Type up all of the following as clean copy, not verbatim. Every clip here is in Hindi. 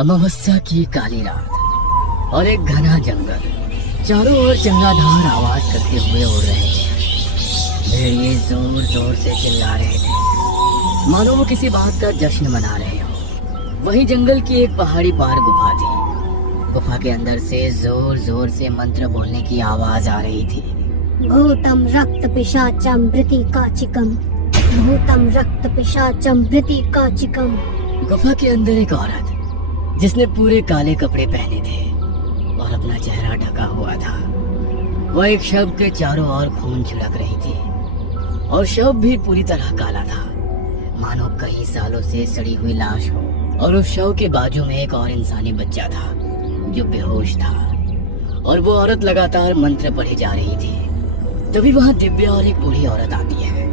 अमावस्या की काली रात और एक घना जंगल। चारों ओर जंगलाधार आवाज करते हुए उड़ रहे थे। भेड़िए जोर जोर से चिल्ला रहे थे, मानो वो किसी बात का जश्न मना रहे हो। वहीं जंगल की एक पहाड़ी पार गुफा थी। गुफा के अंदर से जोर जोर से मंत्र बोलने की आवाज आ रही थी। भूतम रक्त पिशाचम भृतिकाचिकम, भूतम रक्त पिशाचम भृतिकाचिकम। गुफा के अंदर एक औरत जिसने पूरे काले कपड़े पहने थे और अपना चेहरा ढका हुआ था, वह एक शव के चारों ओर खून छिड़क रही थी और शव भी पूरी तरह काला था, मानो कई सालों से सड़ी हुई लाश हो। और उस शव के बाजू में एक और इंसानी बच्चा था जो बेहोश था और वो औरत लगातार मंत्र पढ़े जा रही थी। तभी वहाँ दिव्या और एक बूढ़ी औरत आती है।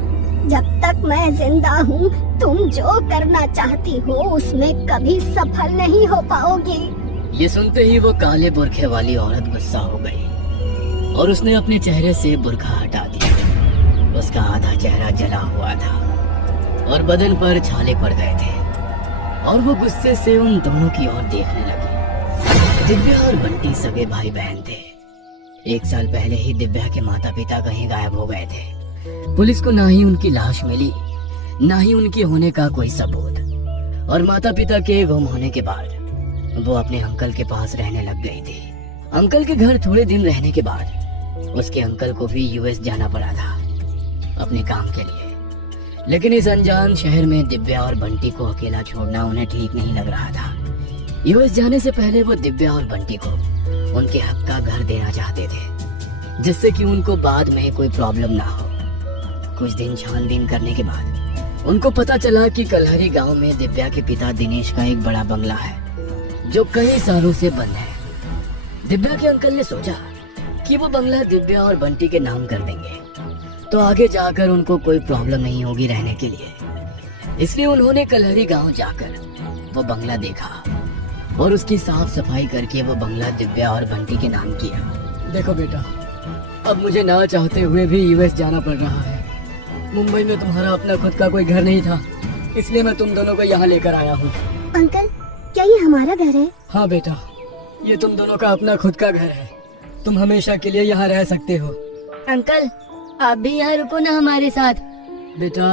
जब तक मैं जिंदा हूँ तुम जो करना चाहती हो उसमें कभी सफल नहीं हो पाओगी। ये सुनते ही वो काले बुरखे वाली औरत गुस्सा हो गई और उसने अपने चेहरे से बुरखा हटा दिया। उसका आधा चेहरा जला हुआ था और बदन पर छाले पड़ गए थे और वो गुस्से से उन दोनों की ओर देखने लगी। दिव्या और बंटी सगे भाई बहन थे। 1 साल पहले ही दिव्या के माता पिता कहीं गायब हो गए थे। पुलिस को ना ही उनकी लाश मिली, ना ही उनके होने का कोई सबूत। और माता पिता के गुम होने के बाद वो अपने अंकल के पास रहने लग गई थी। अंकल के घर थोड़े दिन रहने के बाद उसके अंकल को भी यूएस जाना पड़ा था अपने काम के लिए। लेकिन इस अनजान शहर में दिव्या और बंटी को अकेला छोड़ना उन्हें ठीक नहीं लग रहा था। यूएस जाने से पहले वो दिव्या और बंटी को उनके हक का घर देना चाहते थे, जिससे कि उनको बाद में कोई प्रॉब्लम ना हो। कुछ दिन छानबीन करने के बाद उनको पता चला कि कलहरी गांव में दिव्या के पिता दिनेश का एक बड़ा बंगला है जो कई सालों से बंद है। दिव्या के अंकल ने सोचा कि वो बंगला दिव्या और बंटी के नाम कर देंगे तो आगे जाकर उनको कोई प्रॉब्लम नहीं होगी रहने के लिए। इसलिए उन्होंने कलहरी गांव जाकर वो बंगला देखा और उसकी साफ सफाई करके वो बंगला दिव्या और बंटी के नाम किया। देखो बेटा, अब मुझे ना चाहते हुए भी यूएस जाना पड़ रहा है। मुंबई में तुम्हारा अपना खुद का कोई घर नहीं था, इसलिए मैं तुम दोनों को यहाँ लेकर आया हूँ। अंकल, क्या ये हमारा घर है? हाँ बेटा, ये तुम दोनों का अपना खुद का घर है। तुम हमेशा के लिए यहाँ रह सकते हो। अंकल, आप भी यहाँ रुको ना हमारे साथ। बेटा,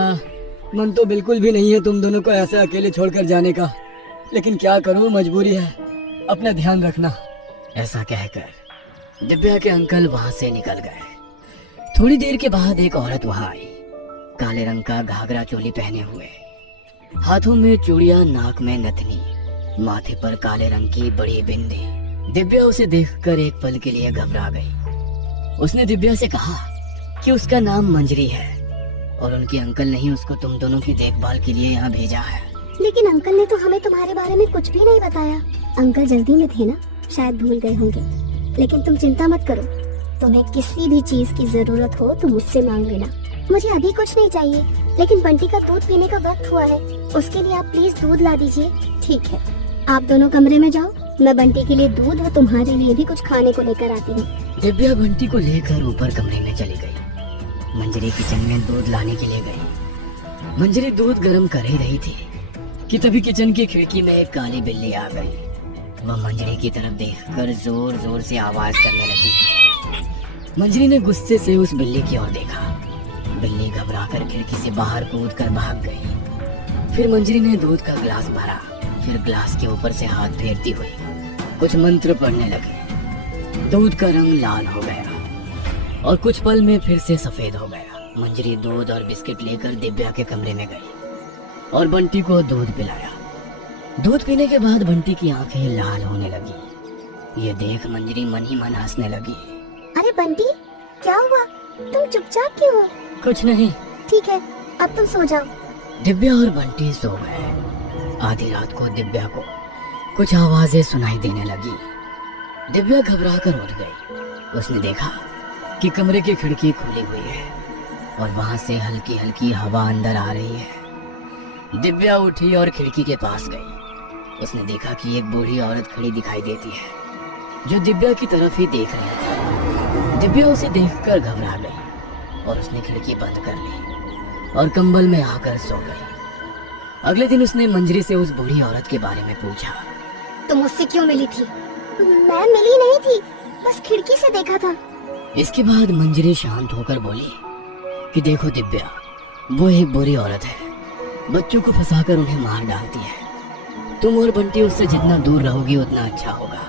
मन तो बिल्कुल भी नहीं है तुम दोनों को ऐसे अकेले छोड़कर जाने का, लेकिन क्या करूँ, मजबूरी है। अपना ध्यान रखना। ऐसा कहकर दिव्या के अंकल वहाँ से निकल गए। थोड़ी देर के बाद एक औरत वहाँ आई, काले रंग का घाघरा चोली पहने हुए, हाथों में चूड़ियां, नाक में नथनी, माथे पर काले रंग की बड़ी बिंदी। दिव्या उसे देखकर एक पल के लिए घबरा गई। उसने दिव्या से कहा कि उसका नाम मंजरी है और उनके अंकल ने ही उसको तुम दोनों की देखभाल के लिए यहाँ भेजा है। लेकिन अंकल ने तो हमें तुम्हारे बारे में कुछ भी नहीं बताया। अंकल जल्दी में थे ना, शायद भूल गए होंगे। लेकिन तुम चिंता मत करो, तुम्हें किसी भी चीज की जरूरत हो तो मुझसे मांग लेना। मुझे अभी कुछ नहीं चाहिए, लेकिन बंटी का दूध पीने का वक्त हुआ है, उसके लिए आप प्लीज दूध ला दीजिए। ठीक है, आप दोनों कमरे में जाओ, मैं बंटी के लिए दूध और तुम्हारे लिए भी कुछ खाने को लेकर आती हूँ। दिव्या बंटी को लेकर ऊपर कमरे में चली गई। मंजरी किचन में दूध लाने के लिए गई। मंजरी दूध गर्म कर ही रही थी कि तभी किचन की खिड़की में एक काली बिल्ली आ गई। वह मंजरी की तरफ देखकर जोर जोर से आवाज करने लगी। मंजरी ने गुस्से से उस बिल्ली की ओर देखा। बिल्ली घबराकर खिड़की से बाहर कूदकर भाग गई। फिर मंजरी ने दूध का गिलास भरा, फिर गिलास के ऊपर से हाथ फेरती हुई कुछ मंत्र पढ़ने लगी। दूध का रंग लाल हो गया और कुछ पल में फिर से सफेद हो गया। मंजरी दूध और बिस्किट लेकर दिव्या के कमरे में गई और बंटी को दूध पिलाया। दूध पीने के बाद बंटी की आंखें लाल होने लगी। ये देख मंजरी मन ही मन हंसने लगी। अरे बंटी, क्या हुआ? तुम चुपचाप क्यों हो? कुछ नहीं। ठीक है, अब तुम सो जाओ। दिव्या और बंटी सो गए। आधी रात को दिव्या को कुछ आवाजें सुनाई देने लगी। दिव्या घबराकर उठ गई। उसने देखा कि कमरे की खिड़की खुली हुई है और वहां से हल्की हल्की हवा अंदर आ रही है। दिव्या उठी और खिड़की के पास गई। उसने देखा कि एक बूढ़ी औरत खड़ी दिखाई देती है जो दिव्या की तरफ ही देख रही थी। दिव्या उसे देखकर घबरा गई और उसने खिड़की बंद कर ली और कंबल में आकर सो गई। अगले दिन उसने मंजरी से उस बूढ़ी औरत के बारे में पूछा। तुम मुझसे क्यों मिली थी? मैं मिली नहीं थी, बस खिड़की से देखा था। इसके बाद मंजरी शांत होकर बोली कि देखो दिव्या, वो एक बुरी औरत है, बच्चों को फंसाकर उन्हें मार डालती है। तुम और बंटी उससे जितना दूर रहोगी उतना अच्छा होगा।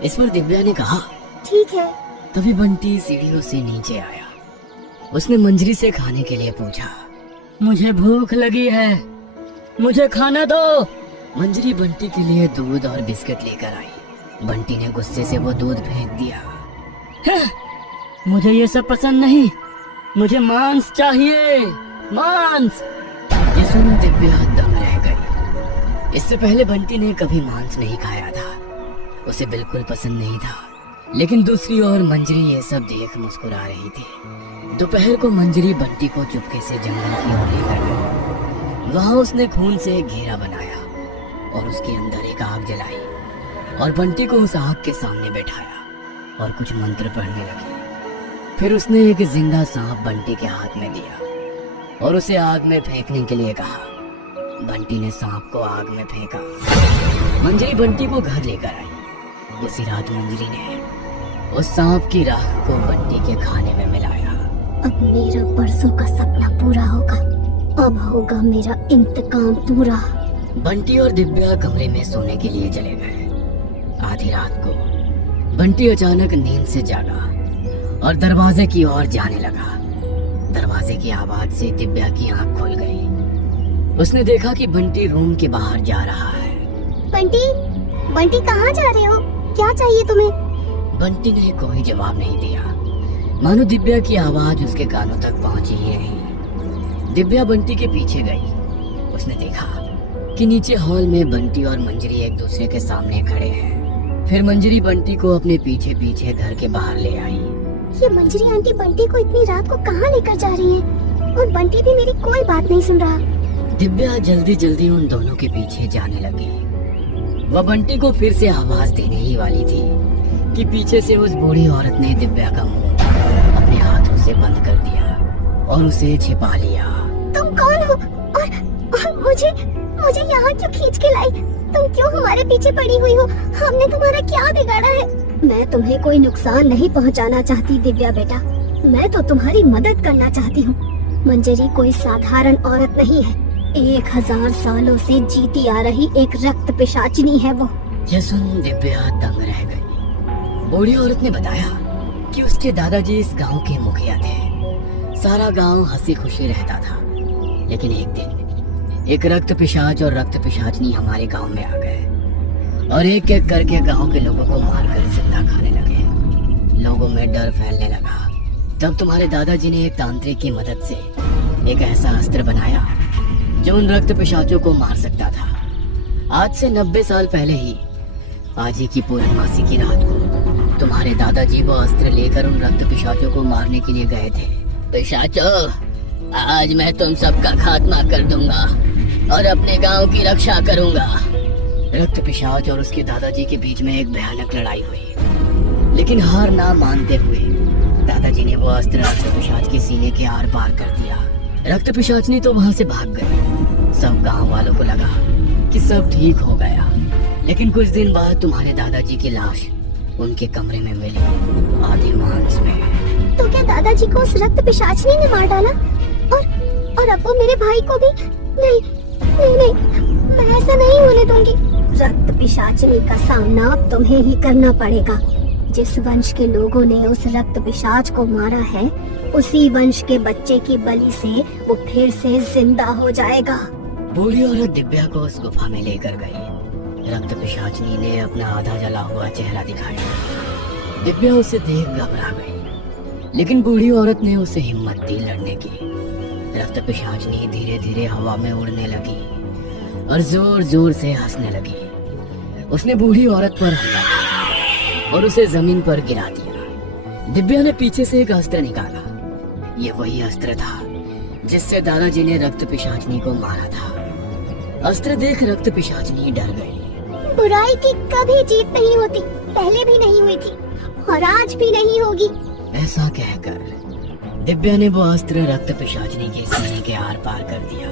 इस पर दिव्या ने कहा ठीक है। तभी बंटी सीढ़ियों से नीचे आया। उसने मंजरी से खाने के लिए पूछा, मुझे भूख लगी है, मुझे खाना दो। मंजरी बंटी के लिए दूध और बिस्किट लेकर आई। बंटी ने गुस्से से वो दूध फेंक दिया। मुझे ये सब पसंद नहीं, मुझे मांस चाहिए, मांस। ये सुन दिव्या दंग रह गई। इससे पहले बंटी ने कभी मांस नहीं खाया था, उसे बिल्कुल पसंद नहीं था। लेकिन दूसरी ओर मंजरी ये सब देख मुस्कुरा रही थी। दोपहर को मंजरी बंटी को चुपके से जंगल की ओर लेकर गई। वहां उसने खून से एक घेरा बनाया और उसके अंदर एक आग जलाई और बंटी को उस आग के सामने बैठाया और कुछ मंत्र पढ़ने लगी। फिर उसने एक जिंदा सांप बंटी के हाथ में दिया और उसे आग में फेंकने के लिए कहा। बंटी ने सांप को आग में फेंका। मंजरी बंटी को घर लेकर आई। उसी रात मंजरी ने उस सांप की राख को बंटी के खाने में मिलाया। अब मेरा परसों का सपना पूरा होगा, अब होगा मेरा इंतकाम पूरा। बंटी और दिव्या कमरे में सोने के लिए चले गए। आधी रात को बंटी अचानक नींद से जागा और दरवाजे की ओर जाने लगा। दरवाजे की आवाज से दिव्या की आंख खुल गई। उसने देखा कि बंटी रूम के बाहर जा रहा है। बंटी, बंटी कहाँ जा रहे हो? क्या चाहिए तुम्हें? बंटी ने कोई जवाब नहीं दिया, मानो दिव्या की आवाज उसके कानों तक पहुंची ही नहीं। दिव्या बंटी के पीछे गई। उसने देखा कि नीचे हॉल में बंटी और मंजरी एक दूसरे के सामने खड़े हैं। फिर मंजरी बंटी को अपने पीछे पीछे घर के बाहर ले आई। ये मंजरी आंटी बंटी को इतनी रात को कहाँ लेकर जा रही है? और बंटी भी मेरी कोई बात नहीं सुन रहा। दिव्या जल्दी जल्दी उन दोनों के पीछे जाने लगी। वह बंटी को फिर से आवाज देने ही वाली थी कि पीछे से उस बूढ़ी औरत ने दिव्या का मुंह अपने हाथों से बंद कर दिया और उसे छिपा लिया। तुम कौन हो? और मुझे यहाँ क्यों खींच के लाई? तुम क्यों हमारे पीछे पड़ी हुई हो? हमने तुम्हारा क्या बिगाड़ा है? मैं तुम्हें कोई नुकसान नहीं पहुँचाना चाहती दिव्या बेटा, मैं तो तुम्हारी मदद करना चाहती हूँ। मंजरी कोई साधारण औरत नहीं है, 1000 सालों से जीती आ रही एक रक्त पिशाचिनी है वो। यह सुन दिव्या दंग रह गई। बूढ़ी औरत ने बताया कि उसके दादाजी इस गांव के मुखिया थे। सारा गांव हंसी खुशी रहता था। लेकिन एक दिन एक रक्त पिशाच और रक्त पिशाचनी हमारे गांव में आ गए और एक एक करके गांव के लोगों को मारकर जिंदा खाने लगे। लोगों में डर फैलने लगा। तब तुम्हारे दादाजी ने एक तांत्रिक की मदद से एक ऐसा अस्त्र बनाया जो उन रक्त पिशाचों को मार सकता था। आज से 90 साल पहले ही पाजी की पूर्णमासी की रात को तुम्हारे दादाजी वो अस्त्र लेकर उन रक्त पिशाचों को मारने के लिए गए थे। पिशाचों, आज मैं तुम सबका खात्मा कर दूंगा और अपने गांव की रक्षा करूंगा। रक्त पिशाच और उसके दादाजी के बीच में एक भयानक लड़ाई हुई। लेकिन हार ना मानते हुए दादाजी ने वो अस्त्र रक्त पिशाच के सीने के आर पार कर दिया। रक्त पिशाचनी तो वहां से भाग गई। सब गांव वालों को लगा कि सब ठीक हो गया। लेकिन कुछ दिन बाद तुम्हारे दादाजी की लाश उनके कमरे में मिली, आधे मांस में। तो क्या दादाजी को उस रक्त पिशाचनी ने मार डाला? और अब वो मेरे भाई को भी? नहीं नहीं नहीं, मैं ऐसा नहीं होने दूंगी। रक्त पिशाचनी का सामना अब तुम्हें ही करना पड़ेगा। जिस वंश के लोगों ने उस रक्त पिशाच को मारा है, उसी वंश के बच्चे की बलि से वो फिर से जिंदा हो जाएगा। बूढ़ी औरत दिव्या को उस गुफा में लेकर गई। रक्त पिशाचनी ने अपना आधा जला हुआ चेहरा दिखाया। दिव्या उसे देख घबरा गई, लेकिन बूढ़ी औरत ने उसे हिम्मत दी लड़ने की। रक्त पिशाचनी धीरे धीरे हवा में उड़ने लगी और जोर जोर से हंसने लगी। उसने बूढ़ी औरत पर हमला किया और उसे जमीन पर गिरा दिया। दिव्या ने पीछे से एक अस्त्र निकाला। ये वही अस्त्र था जिससे दादाजी ने रक्त पिशाचनी को मारा था। अस्त्र देख रक्त पिशाचनी डर गई। बुराई की कभी जीत नहीं होती, पहले भी नहीं हुई थी और आज भी नहीं होगी। ऐसा कहकर दिव्या ने वो अस्त्र रक्त पिशाचनी के सीने के आर पार कर दिया।